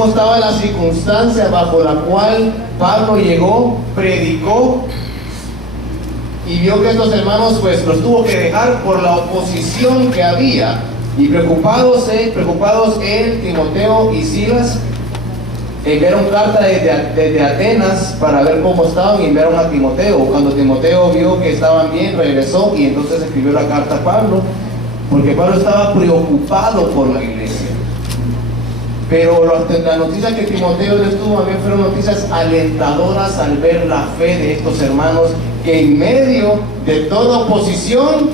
cómo estaba la circunstancia bajo la cual Pablo llegó, predicó y vio que estos hermanos pues los tuvo que dejar por la oposición que había. Y preocupados él, Timoteo y Silas, enviaron carta desde Atenas para ver cómo estaban y enviaron a Timoteo. Cuando Timoteo vio que estaban bien, regresó y entonces escribió la carta a Pablo, porque Pablo estaba preocupado por la iglesia. Pero las noticias que Timoteo les tuvo también fueron noticias alentadoras al ver la fe de estos hermanos que en medio de toda oposición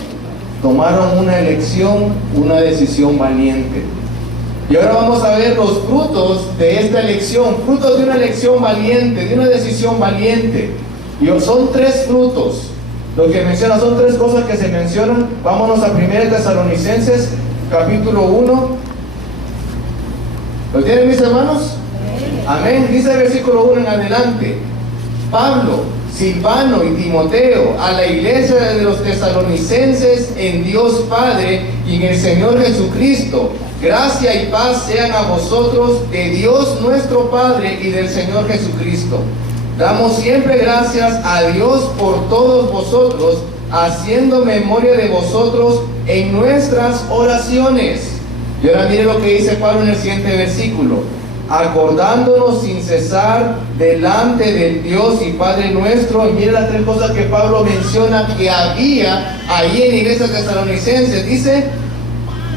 tomaron una decisión valiente. Y ahora vamos a ver los frutos de esta elección, frutos de una elección valiente, de una decisión valiente. Y son tres frutos. Lo que menciona son tres cosas que se mencionan. Vámonos a 1 Tesalonicenses, capítulo 1. ¿Lo tienen, mis hermanos? Amén. Dice el versículo 1 en adelante: Pablo, Silvano y Timoteo, a la iglesia de los tesalonicenses en Dios Padre y en el Señor Jesucristo, gracia y paz sean a vosotros de Dios nuestro Padre y del Señor Jesucristo. Damos siempre gracias a Dios por todos vosotros, haciendo memoria de vosotros en nuestras oraciones. Y ahora mire lo que dice Pablo en el siguiente versículo: acordándonos sin cesar delante del Dios y Padre nuestro. Y mire las tres cosas que Pablo menciona que había ahí en la iglesia tesalonicense. Dice: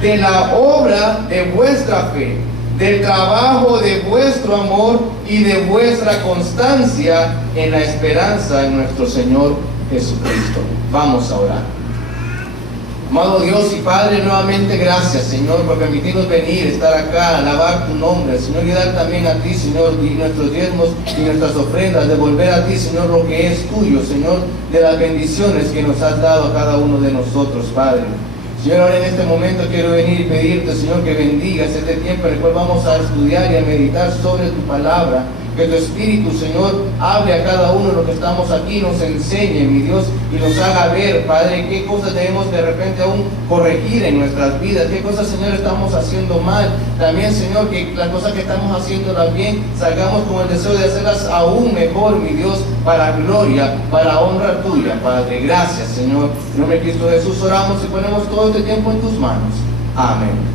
de la obra de vuestra fe, del trabajo de vuestro amor y de vuestra constancia en la esperanza en nuestro Señor Jesucristo. Vamos a orar. Amado Dios y Padre, nuevamente gracias, Señor, por permitirnos venir, estar acá, alabar tu nombre, Señor, y dar también a ti, Señor, y nuestros diezmos y nuestras ofrendas, devolver a ti, Señor, lo que es tuyo, Señor, de las bendiciones que nos has dado a cada uno de nosotros, Padre. Señor, ahora en este momento quiero venir y pedirte, Señor, que bendigas este tiempo en el cual vamos a estudiar y a meditar sobre tu palabra. Que tu Espíritu, Señor, hable a cada uno de los que estamos aquí, nos enseñe, mi Dios, y nos haga ver, Padre, qué cosas debemos de repente aún corregir en nuestras vidas, qué cosas, Señor, estamos haciendo mal. También, Señor, que las cosas que estamos haciendo bien, salgamos con el deseo de hacerlas aún mejor, mi Dios, para gloria, para honra tuya, Padre. Gracias, Señor. En nombre de Cristo Jesús oramos y ponemos todo este tiempo en tus manos. Amén.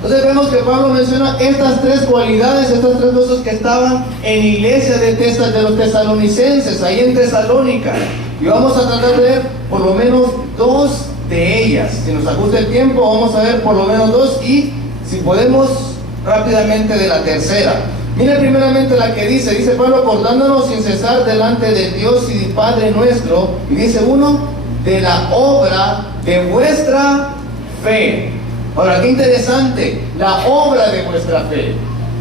Entonces vemos que Pablo menciona estas tres cualidades, estas tres cosas que estaban en la iglesia de los tesalonicenses, ahí en Tesalónica. Y vamos a tratar de ver por lo menos dos de ellas. Si nos ajusta el tiempo, vamos a ver por lo menos dos, y si podemos rápidamente de la tercera. Mire primeramente la que dice Pablo: acordándonos sin cesar delante de Dios y Padre nuestro. Y dice uno: de la obra de vuestra fe. Ahora, qué interesante, la obra de vuestra fe.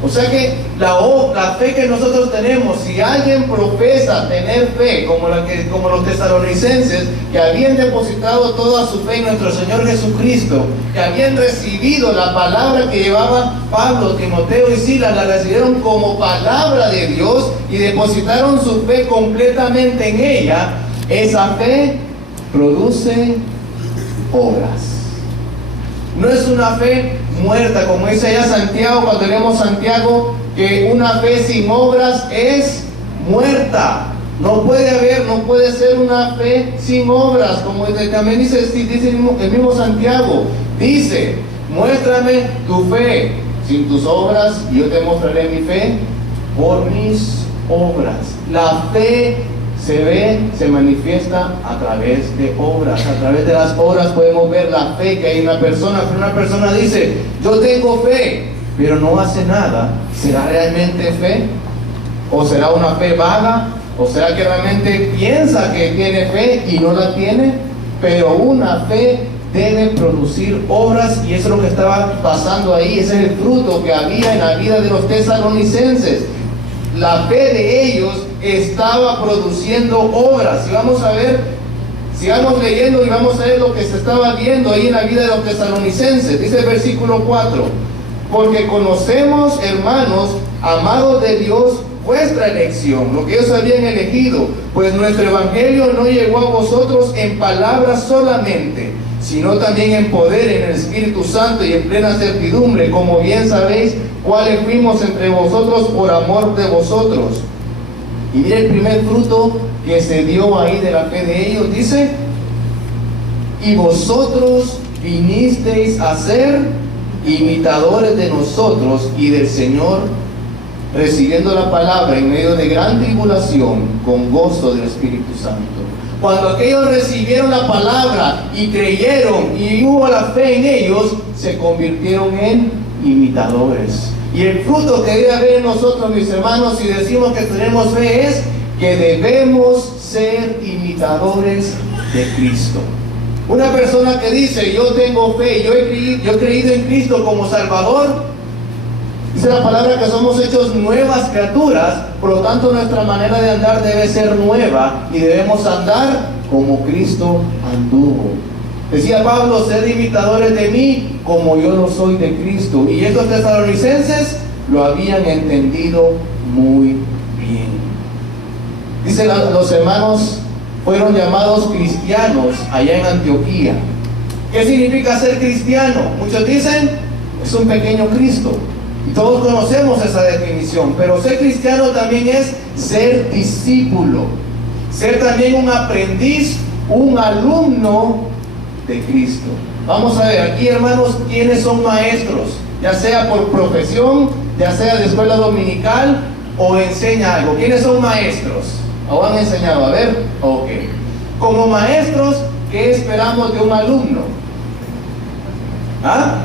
O sea que la fe que nosotros tenemos, si alguien profesa tener fe, como los tesalonicenses, que habían depositado toda su fe en nuestro Señor Jesucristo, que habían recibido la palabra que llevaba Pablo, Timoteo y Silas, la recibieron como palabra de Dios y depositaron su fe completamente en ella, esa fe produce obras. No es una fe muerta, como dice allá Santiago, cuando leemos Santiago, que una fe sin obras es muerta. No puede ser una fe sin obras, como también dice el mismo Santiago. Dice: muéstrame tu fe sin tus obras, y yo te mostraré mi fe por mis obras. La fe se manifiesta a través de obras. A través de las obras podemos ver la fe que hay en una persona. Pero una persona dice: yo tengo fe, pero no hace nada. ¿Será realmente fe? ¿O será una fe vaga? ¿O será que realmente piensa que tiene fe y no la tiene? Pero una fe debe producir obras, y eso es lo que estaba pasando ahí. Ese es el fruto que había en la vida de los tesalonicenses. La fe de ellos estaba produciendo obras. Y vamos a ver, sigamos leyendo y vamos a ver lo que se estaba viendo ahí en la vida de los tesalonicenses. Dice el versículo 4: porque conocemos, hermanos, amados de Dios, vuestra elección, lo que ellos habían elegido, pues nuestro evangelio no llegó a vosotros en palabras solamente, sino también en poder, en el Espíritu Santo y en plena certidumbre, como bien sabéis cuáles fuimos entre vosotros por amor de vosotros. Y mira el primer fruto que se dio ahí de la fe de ellos, dice: y vosotros vinisteis a ser imitadores de nosotros y del Señor, recibiendo la palabra en medio de gran tribulación, con gozo del Espíritu Santo. Cuando aquellos recibieron la palabra y creyeron y hubo la fe en ellos, se convirtieron en imitadores. Y el fruto que debe haber en nosotros, mis hermanos, si decimos que tenemos fe, es que debemos ser imitadores de Cristo. Una persona que dice: yo tengo fe, yo he creído en Cristo como Salvador, dice la palabra que somos hechos nuevas criaturas, por lo tanto nuestra manera de andar debe ser nueva y debemos andar como Cristo anduvo. Decía Pablo: sed imitadores de mí como yo lo soy de Cristo. Y estos tesalonicenses lo habían entendido muy bien. Dice los hermanos fueron llamados cristianos allá en Antioquía. ¿Qué significa ser cristiano? Muchos dicen: es un pequeño Cristo. Y todos conocemos esa definición, pero ser cristiano también es ser discípulo, ser también un aprendiz, un alumno de Cristo. Vamos a ver aquí, hermanos, quiénes son maestros, ya sea por profesión, ya sea de escuela dominical o enseña algo. ¿Quiénes son maestros? ¿O han enseñado? A ver, ok. Como maestros, ¿qué esperamos de un alumno? ¿Ah?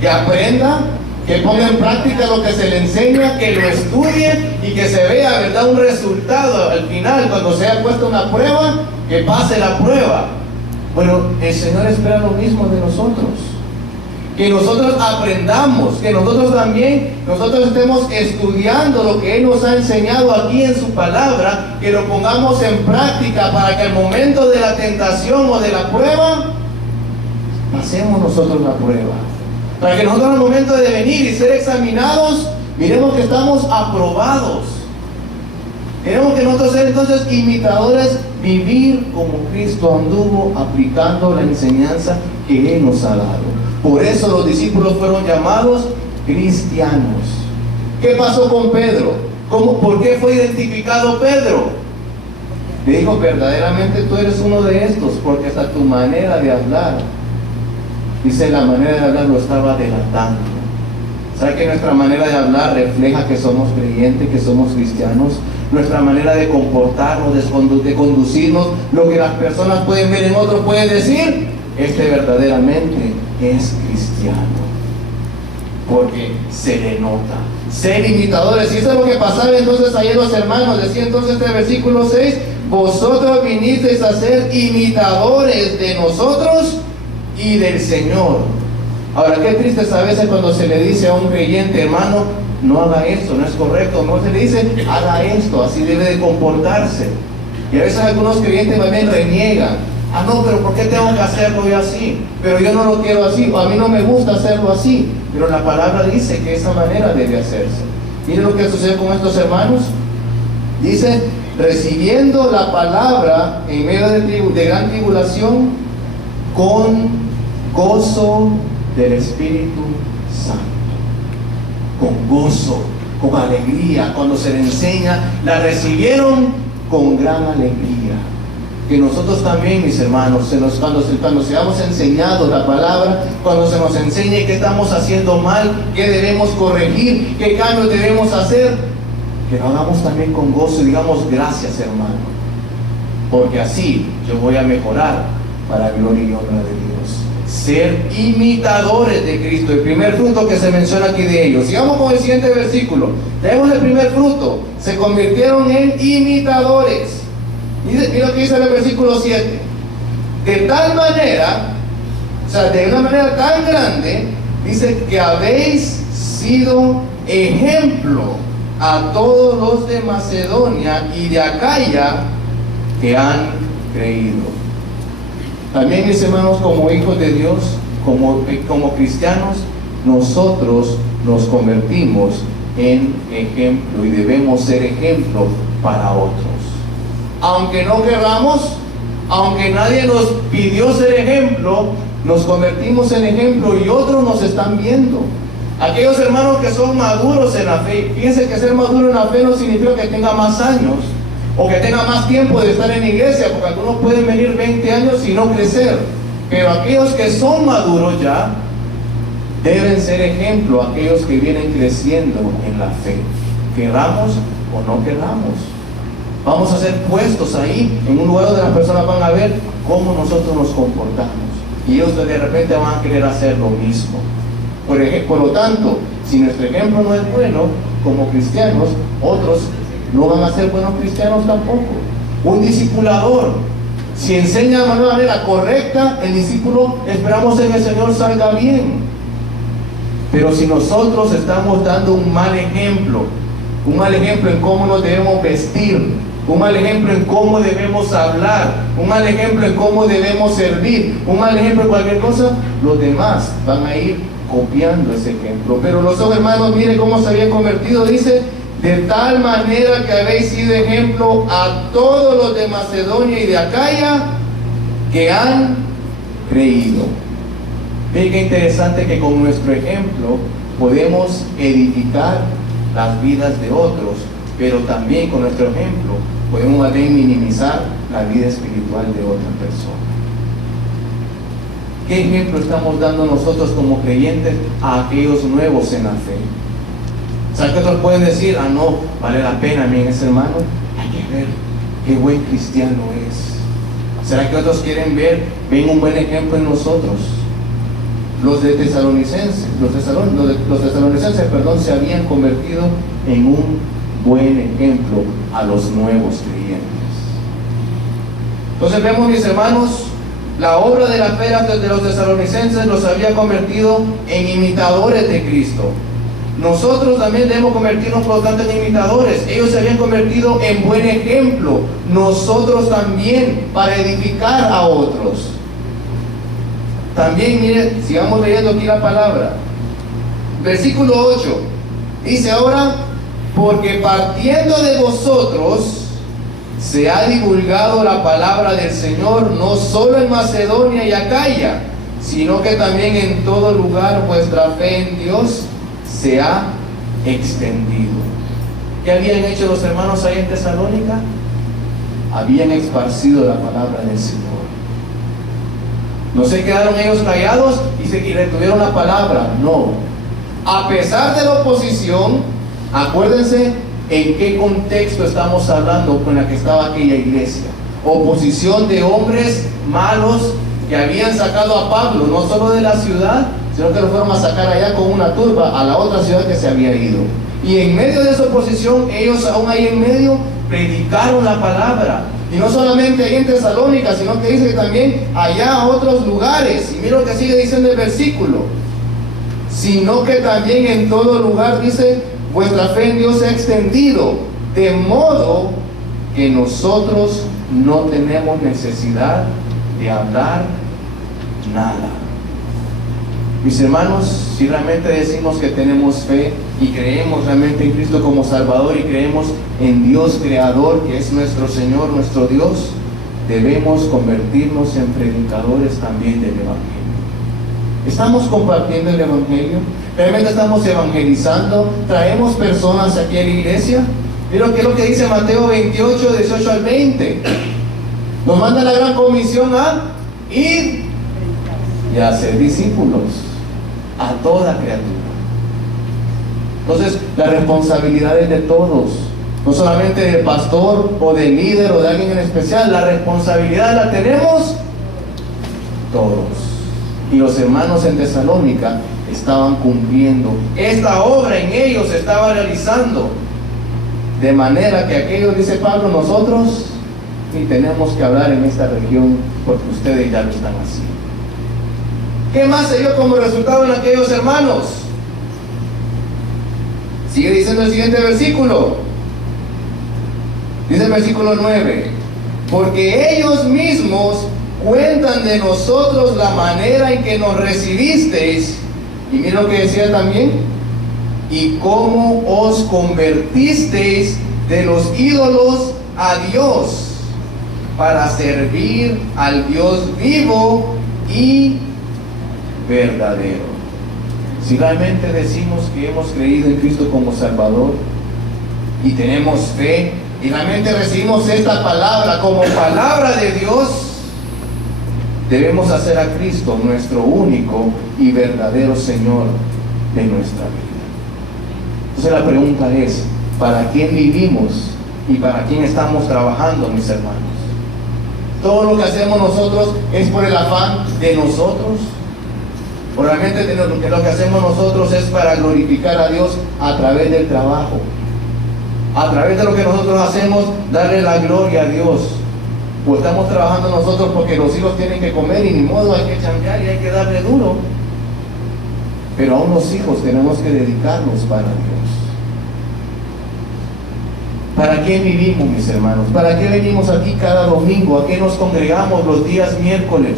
Que aprenda, que ponga en práctica lo que se le enseña, que lo estudie y que se vea, ¿verdad?, un resultado al final, cuando se haya puesto una prueba, que pase la prueba. Bueno, el Señor espera lo mismo de nosotros, que nosotros aprendamos, que nosotros estemos estudiando lo que Él nos ha enseñado aquí en su palabra, que lo pongamos en práctica para que al momento de la tentación o de la prueba, pasemos nosotros la prueba. Para que nosotros al momento de venir y ser examinados, miremos que estamos aprobados. Queremos que nosotros seamos entonces imitadores, vivir como Cristo anduvo, aplicando la enseñanza que Él nos ha dado. Por eso los discípulos fueron llamados cristianos. ¿Qué pasó con Pedro? ¿Por qué fue identificado Pedro? Le dijo: verdaderamente tú eres uno de estos, porque hasta tu manera de hablar, dice, la manera de hablar lo estaba delatando. ¿Sabe que nuestra manera de hablar refleja que somos creyentes, que somos cristianos? Nuestra manera de comportarnos, de conducirnos, lo que las personas pueden ver en otros, pueden decir: este verdaderamente es cristiano, porque se le nota. Ser imitadores, y eso es lo que pasaba entonces ayer los hermanos. Decía entonces este versículo 6: vosotros vinisteis a ser imitadores de nosotros y del Señor. Ahora, qué triste es a veces cuando se le dice a un creyente: hermano, no haga esto, no es correcto. No se le dice: haga esto, así debe de comportarse. Y a veces algunos creyentes también reniegan: ah, no, pero ¿por qué tengo que hacerlo yo así? Pero yo no lo quiero así, o a mí no me gusta hacerlo así. Pero la palabra dice que esa manera debe hacerse. Miren lo que sucede con estos hermanos. Dice: recibiendo la palabra en medio de gran tribulación, con gozo del Espíritu Santo. Con gozo, con alegría. Cuando se le enseña, la recibieron con gran alegría. Que nosotros también, mis hermanos, cuando seamos enseñados la palabra, cuando se nos enseñe qué estamos haciendo mal, qué debemos corregir, qué cambios debemos hacer, que lo hagamos también con gozo y digamos: gracias, hermano, porque así yo voy a mejorar para gloria y honra de Dios. Ser imitadores de Cristo, el primer fruto que se menciona aquí de ellos. Sigamos con el siguiente versículo. Tenemos el primer fruto: se convirtieron en imitadores. Mira lo que dice el versículo 7. De tal manera, o sea, de una manera tan grande, dice que habéis sido ejemplo a todos los de Macedonia y de Acaya que han creído. También, mis hermanos, como hijos de Dios, como cristianos, nosotros nos convertimos en ejemplo y debemos ser ejemplo para otros. Aunque no queramos, Aunque nadie nos pidió ser ejemplo, nos convertimos en ejemplo y otros nos están viendo. Aquellos hermanos que son maduros en la fe, fíjense que ser maduro en la fe no significa que tenga más años o que tenga más tiempo de estar en la iglesia, porque algunos pueden venir 20 años y no crecer. Pero aquellos que son maduros ya deben ser ejemplo a aquellos que vienen creciendo en la fe, queramos o no queramos. Vamos a ser puestos ahí en un lugar donde las personas van a ver cómo nosotros nos comportamos y ellos de repente van a querer hacer lo mismo. Por lo tanto, si nuestro ejemplo no es bueno como cristianos, otros no van a ser buenos cristianos tampoco. Un discipulador, si enseña de manera correcta, el discípulo, esperamos en el Señor, salga bien. Pero si nosotros estamos dando un mal ejemplo en cómo nos debemos vestir, un mal ejemplo en cómo debemos hablar, un mal ejemplo en cómo debemos servir, un mal ejemplo en cualquier cosa, los demás van a ir copiando ese ejemplo. Pero los dos hermanos, miren cómo se habían convertido, dice: de tal manera que habéis sido ejemplo a todos los de Macedonia y de Acaya que han creído. Miren qué interesante que con nuestro ejemplo podemos edificar las vidas de otros, pero también con nuestro ejemplo podemos también minimizar la vida espiritual de otra persona. ¿Qué ejemplo estamos dando nosotros como creyentes a aquellos nuevos en la fe? ¿Sabes que otros pueden decir: ah, no, vale la pena, miren, ese hermano, hay que ver qué buen cristiano es? ¿Será que otros quieren ven un buen ejemplo en nosotros? Los tesalonicenses, se habían convertido en un buen ejemplo a los nuevos creyentes. Entonces vemos, mis hermanos, la obra de la fe de los tesalonicenses los había convertido en imitadores de Cristo. Nosotros también debemos convertirnos, por lo tanto, en imitadores. Ellos se habían convertido en buen ejemplo, nosotros también, para edificar a otros. También, miren, sigamos leyendo aquí la palabra. Versículo 8 dice ahora: porque partiendo de vosotros se ha divulgado la palabra del Señor, no solo en Macedonia y Acaya, sino que también en todo lugar vuestra fe en Dios se ha extendido. ¿Qué habían hecho los hermanos ahí en Tesalónica? Habían esparcido la palabra del Señor. No se quedaron ellos callados y retuvieron la palabra, no. A pesar de la oposición, acuérdense en qué contexto estamos hablando con la que estaba aquella iglesia. Oposición de hombres malos que habían sacado a Pablo, no solo de la ciudad, sino que lo fueron a sacar allá con una turba a la otra ciudad que se había ido. Y en medio de esa oposición, ellos aún ahí en medio predicaron la palabra. Y no solamente ahí en Tesalónica, sino que dice que también allá a otros lugares. Y mira lo que sigue diciendo el versículo: sino que también en todo lugar, dice, vuestra fe en Dios se ha extendido, de modo que nosotros no tenemos necesidad de hablar nada. Mis hermanos, si realmente decimos que tenemos fe y creemos realmente en Cristo como Salvador y creemos en Dios Creador, que es nuestro Señor, nuestro Dios, debemos convertirnos en predicadores también del Evangelio. ¿Estamos compartiendo el Evangelio? ¿Realmente estamos evangelizando? ¿Traemos personas aquí a la iglesia? Mira qué es lo que dice Mateo 28, 18 al 20. Nos manda la gran comisión a ir y a ser discípulos a toda criatura. Entonces, la responsabilidad es de todos, no solamente del pastor o del líder o de alguien en especial. La responsabilidad la tenemos todos. Y los hermanos en Tesalónica estaban cumpliendo esta obra, en ellos se estaba realizando, de manera que aquellos, dice Pablo, nosotros ni tenemos que hablar en esta región porque ustedes ya lo están haciendo. ¿Qué más se dio como resultado en aquellos hermanos? Sigue diciendo el siguiente versículo. Dice el versículo 9: porque ellos mismos cuentan de nosotros la manera en que nos recibisteis. Y mira lo que decía también: y cómo os convertisteis de los ídolos a Dios, para servir al Dios vivo y verdadero. Si realmente decimos que hemos creído en Cristo como Salvador y tenemos fe y realmente recibimos esta palabra como palabra de Dios, debemos hacer a Cristo nuestro único y verdadero Señor de nuestra vida. Entonces la pregunta es, ¿para quién vivimos y para quién estamos trabajando, mis hermanos? ¿Todo lo que hacemos nosotros es por el afán de nosotros? ¿O realmente lo que hacemos nosotros es para glorificar a Dios a través del trabajo? A través de lo que nosotros hacemos, darle la gloria a Dios. O estamos trabajando nosotros porque los hijos tienen que comer y ni modo, hay que chambear y hay que darle duro. Pero aún los hijos tenemos que dedicarnos para Dios. ¿Para qué vivimos, mis hermanos? ¿Para qué venimos aquí cada domingo? ¿A qué nos congregamos los días miércoles?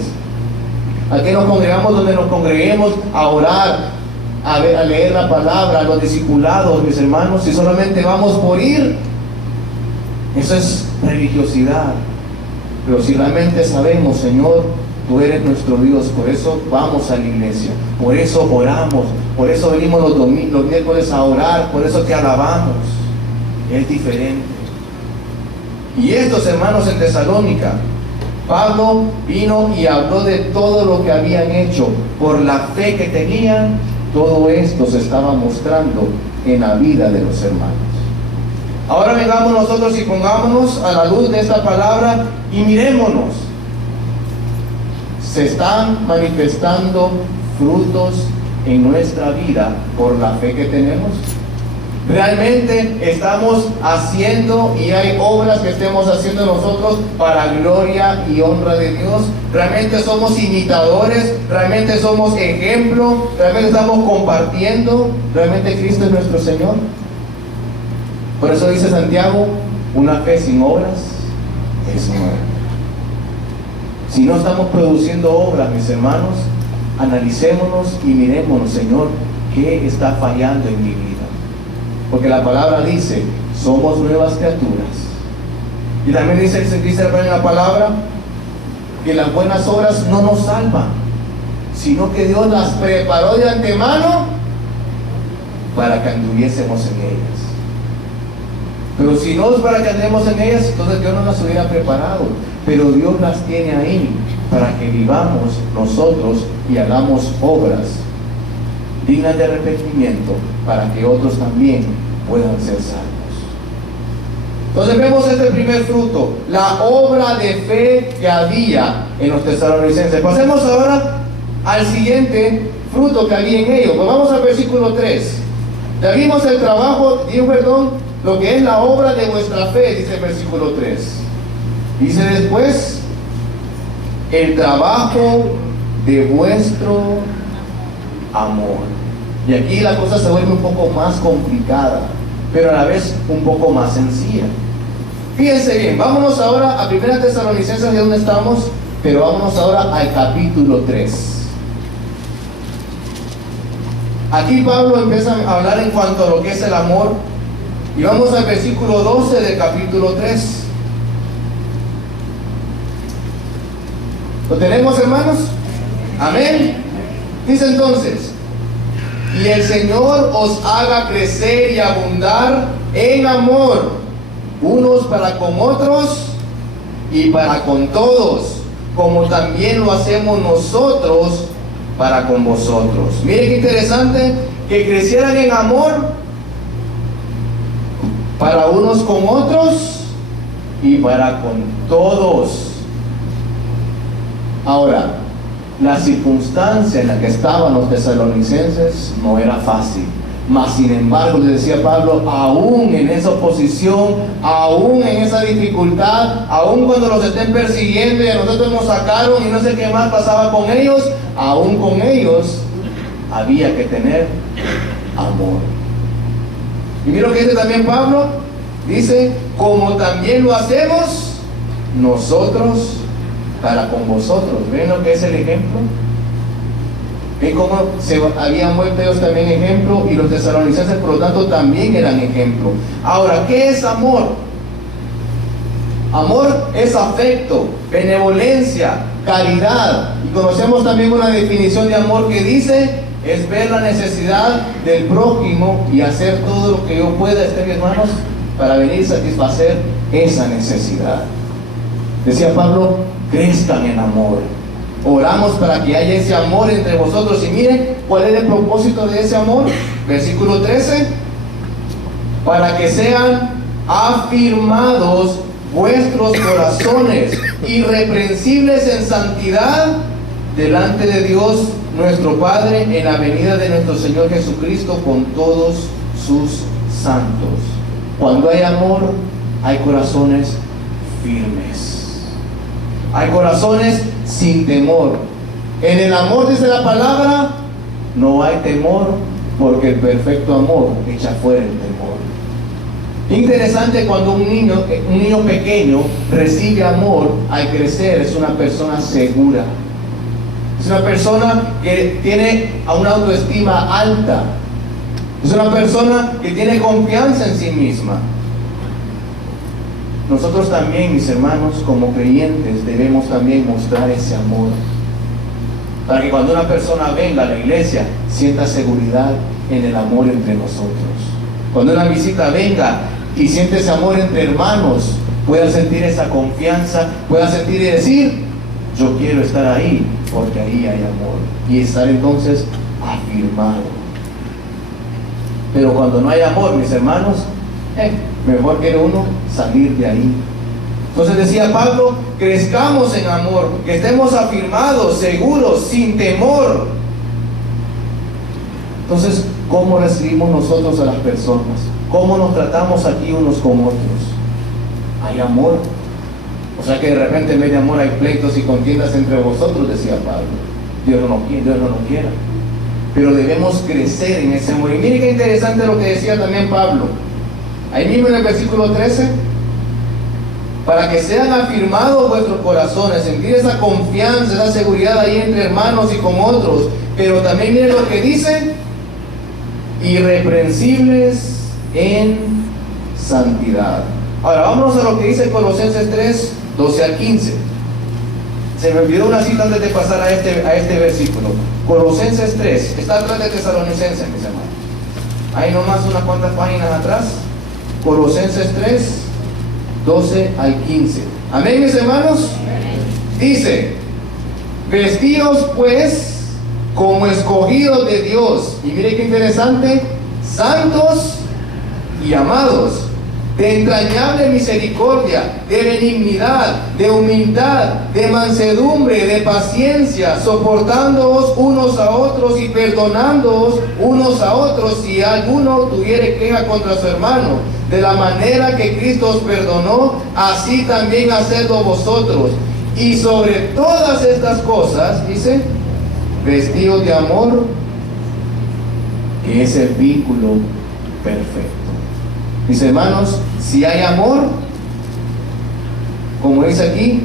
¿A qué nos congregamos donde nos congreguemos a orar, a leer la palabra, a los discipulados, mis hermanos? Si solamente vamos por ir, eso es religiosidad. Pero si realmente sabemos, Señor, Tú eres nuestro Dios, por eso vamos a la iglesia, por eso oramos, por eso venimos los miércoles a orar, por eso te alabamos. Es diferente. Y estos hermanos en Tesalónica, Pablo vino y habló de todo lo que habían hecho. Por la fe que tenían, todo esto se estaba mostrando en la vida de los hermanos. Ahora vengamos nosotros y pongámonos a la luz de esta palabra y mirémonos. Se están manifestando frutos en nuestra vida por la fe que tenemos. Realmente estamos haciendo y hay obras que estemos haciendo nosotros para gloria y honra de Dios. Realmente somos imitadores, realmente somos ejemplo, realmente estamos compartiendo. Realmente Cristo es nuestro Señor. Por eso dice Santiago, una fe sin obras es muerta. Si no estamos produciendo obras, mis hermanos, analicémonos y mirémonos, Señor, ¿qué está fallando en mi vida? Porque la palabra dice, somos nuevas criaturas. Y también dice en la palabra que las buenas obras no nos salvan, sino que Dios las preparó de antemano para que anduviésemos en ellas. Pero si no es para que andemos en ellas, entonces Dios no las hubiera preparado. Pero Dios las tiene ahí para que vivamos nosotros y hagamos obras dignas de arrepentimiento para que otros también puedan ser salvos. Entonces vemos este primer fruto, la obra de fe que había en los tesalonicenses. Pasemos ahora al siguiente fruto que había en ellos. Pues vamos al versículo 3. Ya vimos el trabajo, lo que es la obra de vuestra fe, dice el versículo 3. Dice después, el trabajo de vuestro amor. Y aquí la cosa se vuelve un poco más complicada, pero a la vez un poco más sencilla. Fíjense bien, vámonos ahora a 1 Tesalonicenses, de donde estamos, pero vámonos ahora al capítulo 3. Aquí Pablo empieza a hablar en cuanto a lo que es el amor, y vamos al versículo 12 del capítulo 3. ¿Lo tenemos, hermanos? Amén. Dice entonces, y el Señor os haga crecer y abundar en amor, unos para con otros y para con todos, como también lo hacemos nosotros para con vosotros. Miren qué interesante, que crecieran en amor para unos con otros y para con todos. Ahora, la circunstancia en la que estaban los tesalonicenses no era fácil. Mas sin embargo, le decía Pablo, aún en esa oposición, aún en esa dificultad, aún cuando los estén persiguiendo y a nosotros nos sacaron y no sé qué más pasaba con ellos, aún con ellos había que tener amor. Y mira lo que dice también Pablo, dice, como también lo hacemos nosotros para con vosotros. ¿Ven lo que es el ejemplo? ¿Ven cómo se habían vuelto ellos también ejemplo? Y los tesalonicenses por lo tanto también eran ejemplo. Ahora, ¿qué es amor? Amor es afecto, benevolencia, caridad. Y conocemos también una definición de amor que dice, es ver la necesidad del prójimo y hacer todo lo que yo pueda, hermanos, para venir a satisfacer esa necesidad. Decía Pablo, crezcan en amor. Oramos para que haya ese amor entre vosotros. Y miren, ¿cuál es el propósito de ese amor? Versículo 13. Para que sean afirmados vuestros corazones, irreprensibles en santidad, delante de Dios nuestro Padre, en la venida de nuestro Señor Jesucristo con todos sus santos. Cuando hay amor, hay corazones firmes. Hay corazones sin temor. En el amor, dice la palabra, no hay temor, porque el perfecto amor echa fuera el temor. Interesante, cuando un niño pequeño recibe amor, al crecer es una persona segura. Es una persona que tiene una autoestima alta. Es una persona que tiene confianza en sí misma. Nosotros también, mis hermanos, como creyentes, debemos también mostrar ese amor. Para que cuando una persona venga a la iglesia, sienta seguridad en el amor entre nosotros. Cuando una visita venga y siente ese amor entre hermanos, pueda sentir esa confianza, pueda sentir y decir, yo quiero estar ahí, porque ahí hay amor. Y estar entonces afirmado. Pero cuando no hay amor, mis hermanos, mejor quiere uno salir de ahí. Entonces decía Pablo, crezcamos en amor, que estemos afirmados, seguros, sin temor. Entonces, ¿cómo recibimos nosotros a las personas? ¿Cómo nos tratamos aquí unos con otros? Hay amor. O sea que de repente en vez de amor hay pleitos y contiendas entre vosotros, decía Pablo. Dios no lo quiera. Pero debemos crecer en ese amor. Y mire qué interesante lo que decía también Pablo. Ahí mismo en el versículo 13. Para que sean afirmados vuestros corazones, sentir esa confianza, esa seguridad ahí entre hermanos y con otros. Pero también miren lo que dice, irreprensibles en santidad. Ahora vámonos a lo que dice Colosenses 3, 12 al 15. Se me olvidó una cita antes de pasar a este versículo. Colosenses 3, está atrás de Tesalonicenses, mis hermanos. Ahí nomás unas cuantas páginas atrás. Colosenses 3, 12 al 15. Amén, mis hermanos. Dice, vestidos pues como escogidos de Dios. Y mire qué interesante, santos y amados, de entrañable misericordia, de benignidad, de humildad, de mansedumbre, de paciencia, soportándoos unos a otros y perdonándoos unos a otros si alguno tuviere queja contra su hermano. De la manera que Cristo os perdonó, así también hacedlo vosotros. Y sobre todas estas cosas, dice, vestidos de amor, que es el vínculo perfecto. Mis hermanos, si hay amor, como dice aquí,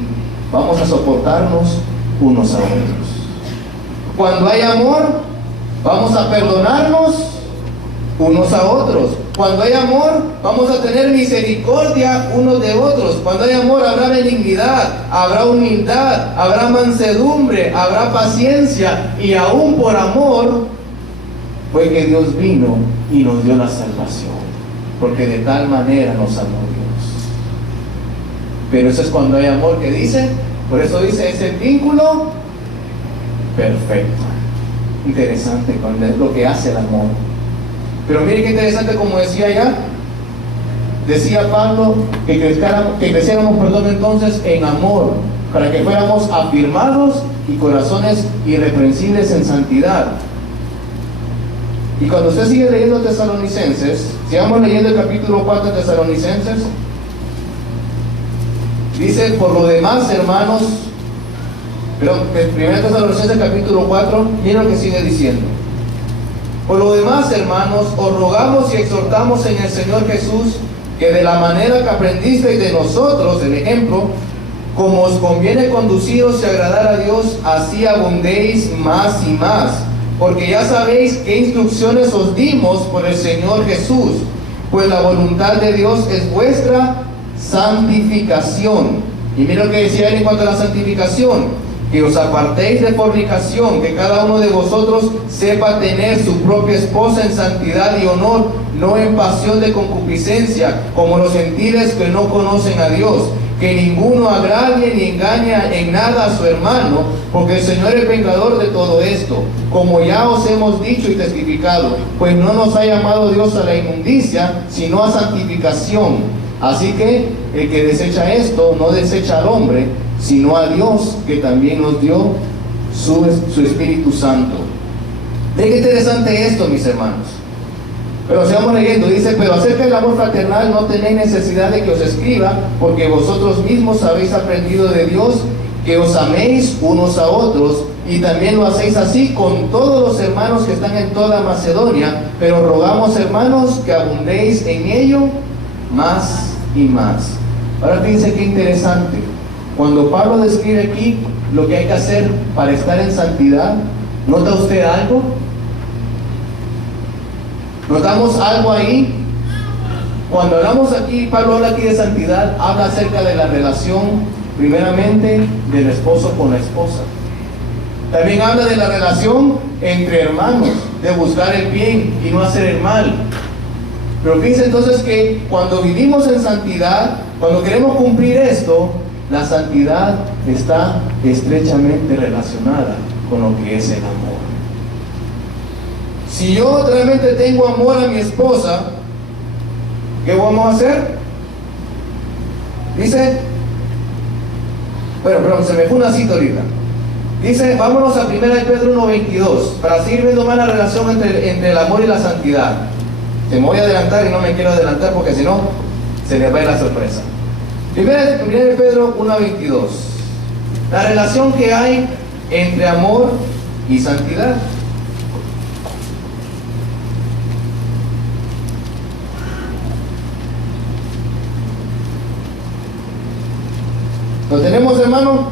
vamos a soportarnos unos a otros. Cuando hay amor, vamos a perdonarnos unos a otros. Cuando hay amor, vamos a tener misericordia unos de otros. Cuando hay amor, habrá benignidad, habrá humildad, habrá mansedumbre, habrá paciencia. Y aún por amor fue que Dios vino y nos dio la salvación, porque de tal manera nos amó Dios. Pero eso es cuando hay amor, que dice, por eso dice, es el vínculo perfecto. Interesante, cuando es lo que hace el amor. Pero mire qué interesante, como decía ya, decía Pablo que creciéramos, entonces en amor, para que fuéramos afirmados y corazones irreprensibles en santidad. Y cuando usted sigue leyendo Tesalonicenses, sigamos leyendo el capítulo 4 de Tesalonicenses, dice, por lo demás, hermanos, pero 1 Tesalonicenses capítulo 4, miren lo que sigue diciendo. Por lo demás, hermanos, os rogamos y exhortamos en el Señor Jesús, que de la manera que aprendisteis de nosotros, el ejemplo, como os conviene conduciros y agradar a Dios, así abundéis más y más. Porque ya sabéis qué instrucciones os dimos por el Señor Jesús, pues la voluntad de Dios es vuestra santificación. Y mira lo que decía él en cuanto a la santificación: que os apartéis de fornicación, que cada uno de vosotros sepa tener su propia esposa en santidad y honor, no en pasión de concupiscencia, como los gentiles que no conocen a Dios. Que ninguno agravie ni engañe en nada a su hermano, porque el Señor es vengador de todo esto, como ya os hemos dicho y testificado, pues no nos ha llamado Dios a la inmundicia, sino a santificación. Así que el que desecha esto, no desecha al hombre, sino a Dios, que también nos dio su Espíritu Santo. Ve qué interesante esto, mis hermanos. Pero sigamos leyendo, dice: pero acerca del amor fraternal no tenéis necesidad de que os escriba, porque vosotros mismos habéis aprendido de Dios que os améis unos a otros, y también lo hacéis así con todos los hermanos que están en toda Macedonia. Pero rogamos, hermanos, que abundéis en ello más y más. Ahora fíjense qué interesante. Cuando Pablo describe aquí lo que hay que hacer para estar en santidad, ¿nota usted algo? ¿Notamos algo ahí? Cuando hablamos aquí, Pablo habla aquí de santidad, habla acerca de la relación, primeramente, del esposo con la esposa. También habla de la relación entre hermanos, de buscar el bien y no hacer el mal. Pero fíjense entonces que cuando vivimos en santidad, cuando queremos cumplir esto, la santidad está estrechamente relacionada con lo que es el amor. Si yo realmente tengo amor a mi esposa, ¿qué vamos a hacer? Dice, bueno, se me fue una cita ahorita. Dice, vámonos a 1 Pedro 1:22, para seguir viendo más la relación entre el amor y la santidad. Me voy a adelantar y no me quiero adelantar porque si no, se les va a ir la sorpresa. 1 Pedro 1:22, la relación que hay entre amor y santidad. ¿Lo tenemos, hermano?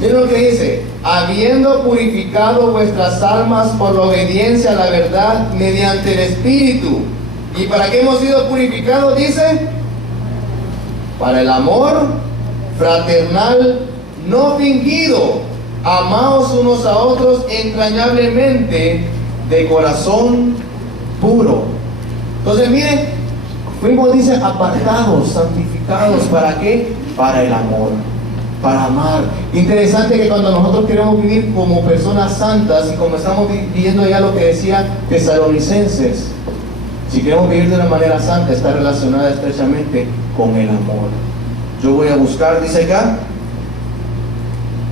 Miren lo que dice: habiendo purificado vuestras almas por la obediencia a la verdad mediante el Espíritu. ¿Y para qué hemos sido purificados? Dice: para el amor fraternal no fingido, amaos unos a otros entrañablemente de corazón puro. Entonces miren, fuimos, dice, apartados, santificados. ¿Para qué? Para el amor, para amar. Interesante que cuando nosotros queremos vivir como personas santas, y como estamos viendo ya lo que decía Tesalonicenses, si queremos vivir de una manera santa, está relacionada estrechamente con el amor. Yo voy a buscar, dice acá,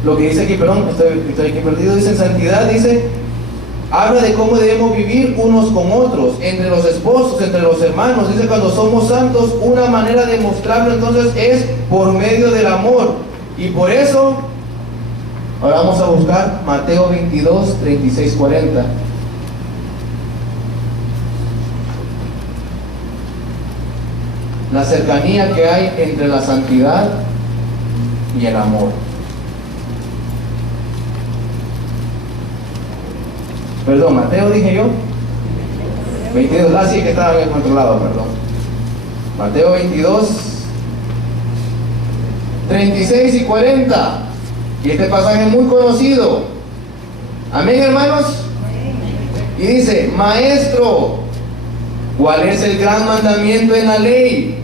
lo que dice aquí, perdón, estoy aquí perdido, dice santidad, dice, habla de cómo debemos vivir unos con otros, entre los esposos, entre los hermanos. Dice, cuando somos santos, una manera de mostrarlo entonces es por medio del amor. Y por eso, ahora vamos a buscar Mateo 22, 36, 40. La cercanía que hay entre la santidad y el amor. Perdón, Mateo dije yo. 22, sí que estaba bien controlado, perdón. Mateo 22, 36 y 40. Y este pasaje es muy conocido. Amén, hermanos. Y dice: maestro, ¿cuál es el gran mandamiento en la ley?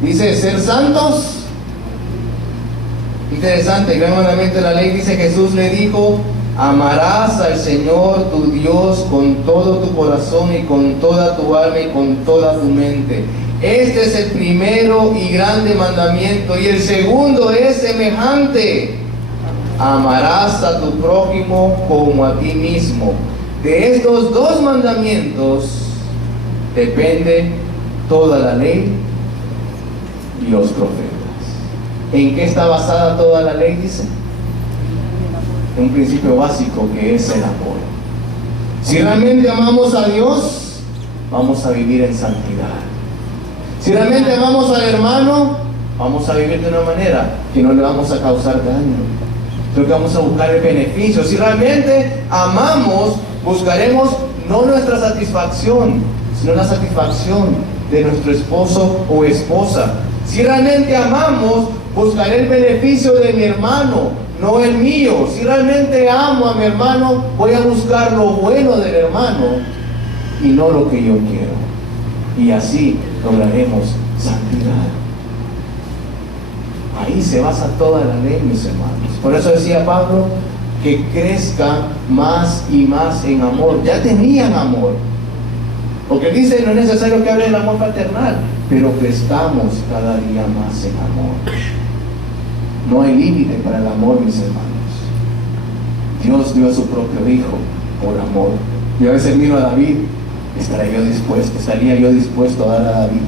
Dice, ser santos. Interesante, el gran mandamiento de la ley, dice, Jesús le dijo: amarás al Señor tu Dios con todo tu corazón y con toda tu alma y con toda tu mente. Este es el primero y grande mandamiento, y el segundo es semejante: amarás a tu prójimo como a ti mismo. De estos dos mandamientos depende toda la ley y los profetas. ¿En qué está basada toda la ley? Dice, en un principio básico, que es el amor. Si realmente amamos a Dios, vamos a vivir en santidad. Si realmente amamos al hermano, vamos a vivir de una manera que no le vamos a causar daño, creo que vamos a buscar el beneficio. Si realmente amamos, buscaremos no nuestra satisfacción, sino la satisfacción de nuestro esposo o esposa. Si realmente amamos, buscaré el beneficio de mi hermano, no el mío. Si realmente amo a mi hermano, voy a buscar lo bueno del hermano y no lo que yo quiero. Y así lograremos santidad. Ahí se basa toda la ley, mis hermanos. Por eso decía Pablo que crezca más y más en amor. Ya tenían amor. Porque dice, no es necesario que hable del amor fraternal, pero crezcamos cada día más en amor. No hay límite para el amor, mis hermanos. Dios dio a su propio Hijo por amor. Yo a veces miro a David, estaría yo dispuesto a dar a David,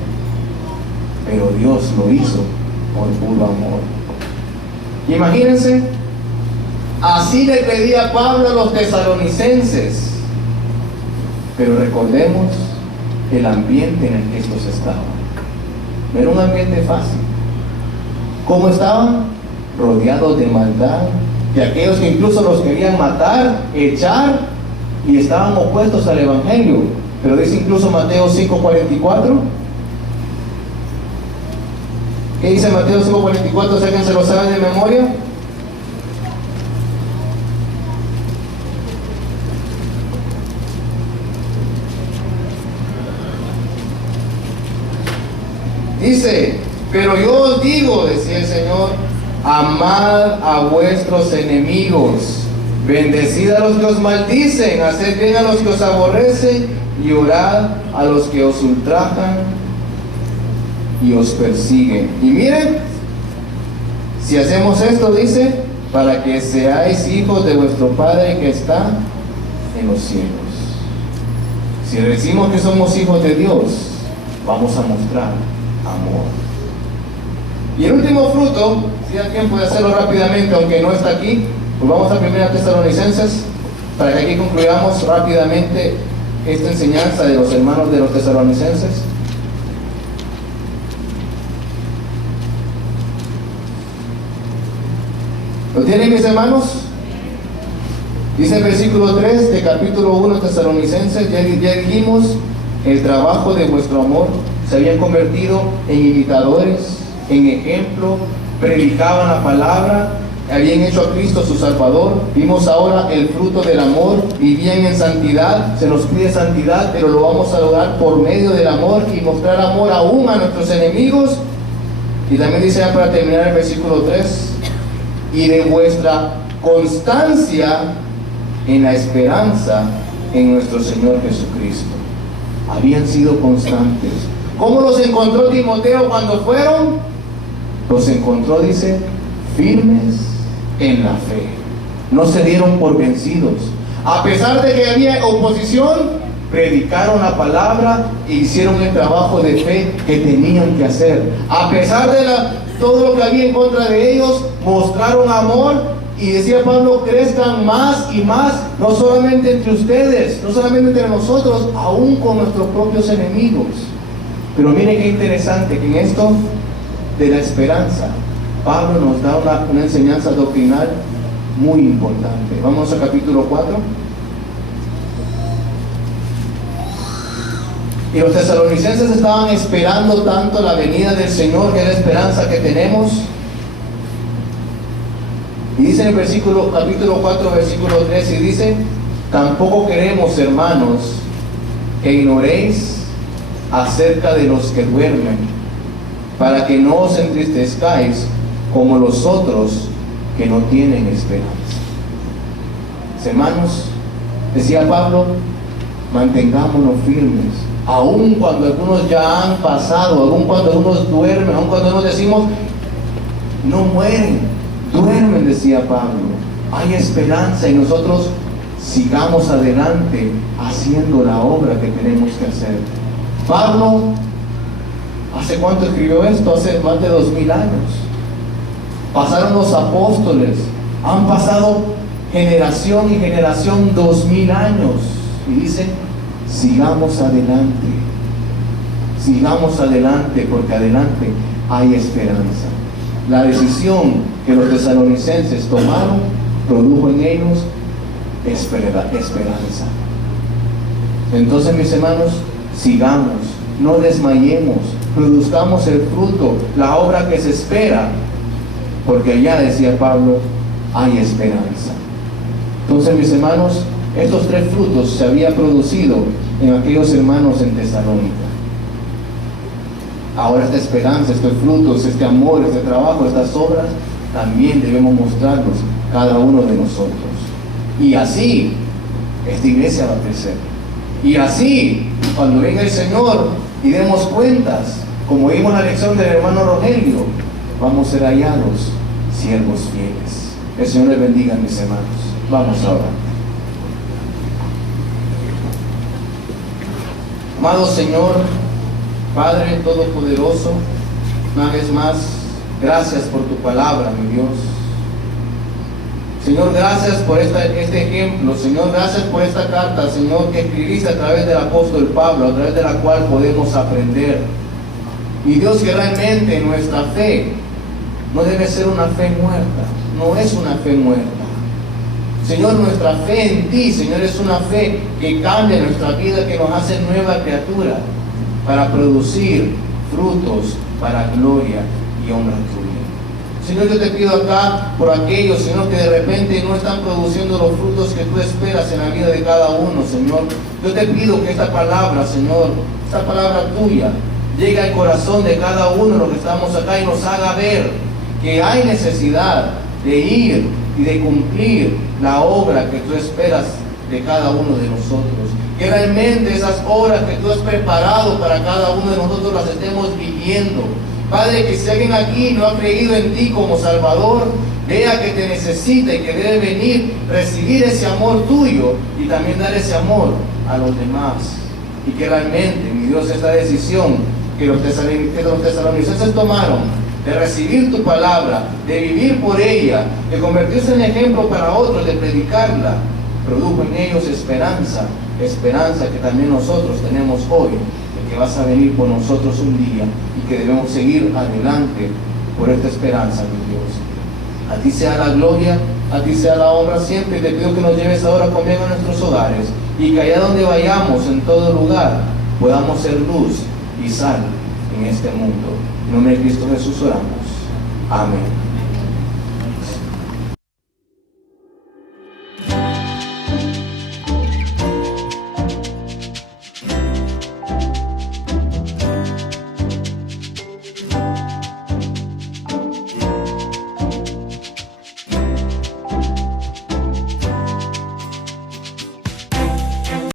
pero Dios lo hizo por puro amor. Imagínense, así le pedía Pablo a los tesalonicenses, pero recordemos el ambiente en el que estos estaban. No era un ambiente fácil. ¿Cómo estaban? Rodeados de maldad, de aquellos que incluso los querían matar, echar, y estaban opuestos al Evangelio. Pero dice incluso Mateo 5:44. ¿Qué dice Mateo 5:44? ¿Si alguien se lo sabe de memoria? Dice, pero yo os digo, decía el Señor, amad a vuestros enemigos, bendecid a los que os maldicen, haced bien a los que os aborrecen, y orad a los que os ultrajan y os persiguen. Y miren, si hacemos esto, dice, para que seáis hijos de vuestro Padre que está en los cielos. Si decimos que somos hijos de Dios, vamos a mostrar amor. Y el último fruto, si alguien puede hacerlo rápidamente, aunque no está aquí, pues vamos a 1 Tesalonicenses, para que aquí concluyamos rápidamente esta enseñanza de los hermanos de los tesalonicenses. ¿Lo tienen, mis hermanos? Dice el versículo 3 de capítulo 1 de Tesalonicenses, ya dijimos, el trabajo de vuestro amor. Se habían convertido en imitadores, en ejemplo, predicaban la palabra, habían hecho a Cristo su Salvador. Vimos ahora el fruto del amor, vivían en santidad. Se nos pide santidad, pero lo vamos a lograr por medio del amor y mostrar amor aún a nuestros enemigos. Y también dice ya para terminar el versículo 3, y de vuestra constancia en la esperanza en nuestro Señor Jesucristo. Habían sido constantes. ¿Cómo los encontró Timoteo cuando fueron? Los encontró, dice, firmes en la fe. No se dieron por vencidos. A pesar de que había oposición, predicaron la palabra e hicieron el trabajo de fe que tenían que hacer. A pesar de todo lo que había en contra de ellos, mostraron amor. Y decía Pablo, crezcan más y más, no solamente entre ustedes, no solamente entre nosotros, aún con nuestros propios enemigos. Pero miren qué interesante que en esto de la esperanza, Pablo nos da una enseñanza doctrinal muy importante. Vamos a capítulo 4. Y los tesalonicenses estaban esperando tanto la venida del Señor, que es la esperanza que tenemos. Y dice en el capítulo 4, versículo 3, y dice, tampoco queremos, hermanos, que ignoréis acerca de los que duermen, para que no os entristezcáis como los otros que no tienen esperanza. Hermanos, decía Pablo, mantengámonos firmes, aun cuando algunos ya han pasado, aun cuando algunos duermen, aun cuando nos decimos, no mueren, duermen, decía Pablo. Hay esperanza y nosotros sigamos adelante haciendo la obra que tenemos que hacer. Pablo, ¿hace cuánto escribió esto? Hace más de 2000 años. Pasaron los apóstoles, han pasado generación y generación, 2000 años. Y dice, sigamos adelante, porque adelante hay esperanza. La decisión que los tesalonicenses tomaron produjo en ellos esperanza. Entonces, mis hermanos, sigamos no desmayemos, produzcamos el fruto, la obra que se espera, porque allá, decía Pablo, hay esperanza. Entonces, mis hermanos, estos 3 frutos se habían producido en aquellos hermanos en Tesalónica. Ahora esta esperanza, estos frutos, este amor, este trabajo, estas obras, también debemos mostrarlos cada uno de nosotros. Y así, esta iglesia va a crecer. Y así, cuando venga el Señor y demos cuentas, como vimos la lección del hermano Rogelio, vamos a ser hallados siervos fieles. El Señor les bendiga, mis hermanos. Vamos ahora. Amado Señor, Padre Todopoderoso, una vez más, gracias por tu palabra, mi Dios. Señor, gracias por este ejemplo. Señor, gracias por esta carta, Señor, que escribiste a través del apóstol Pablo, a través de la cual podemos aprender. Y Dios, que realmente nuestra fe no debe ser una fe muerta, no es una fe muerta. Señor, nuestra fe en ti, Señor, es una fe que cambia nuestra vida, que nos hace nueva criatura, para producir frutos para gloria y honra tuya. Señor, yo te pido acá por aquellos, Señor, que de repente no están produciendo los frutos que tú esperas en la vida de cada uno, Señor. Yo te pido que esta palabra, Señor, esta palabra tuya, llegue al corazón de cada uno de los que estamos acá y nos haga ver que hay necesidad de ir y de cumplir la obra que tú esperas de cada uno de nosotros. Que realmente esas obras que tú has preparado para cada uno de nosotros las estemos viviendo. Padre, que si alguien aquí no ha creído en ti como Salvador, vea que te necesita y que debe venir, recibir ese amor tuyo y también dar ese amor a los demás. Y que realmente, mi Dios, esta decisión que los tesalonicenses tomaron de recibir tu palabra, de vivir por ella, de convertirse en ejemplo para otros, de predicarla, produjo en ellos esperanza que también nosotros tenemos hoy, de que vas a venir por nosotros un día y que debemos seguir adelante por esta esperanza, mi Dios. A ti sea la gloria, a ti sea la honra siempre, y te pido que nos lleves ahora conmigo a nuestros hogares y que allá donde vayamos, en todo lugar, podamos ser luz y sal en este mundo. En nombre de Cristo Jesús oramos. Amén.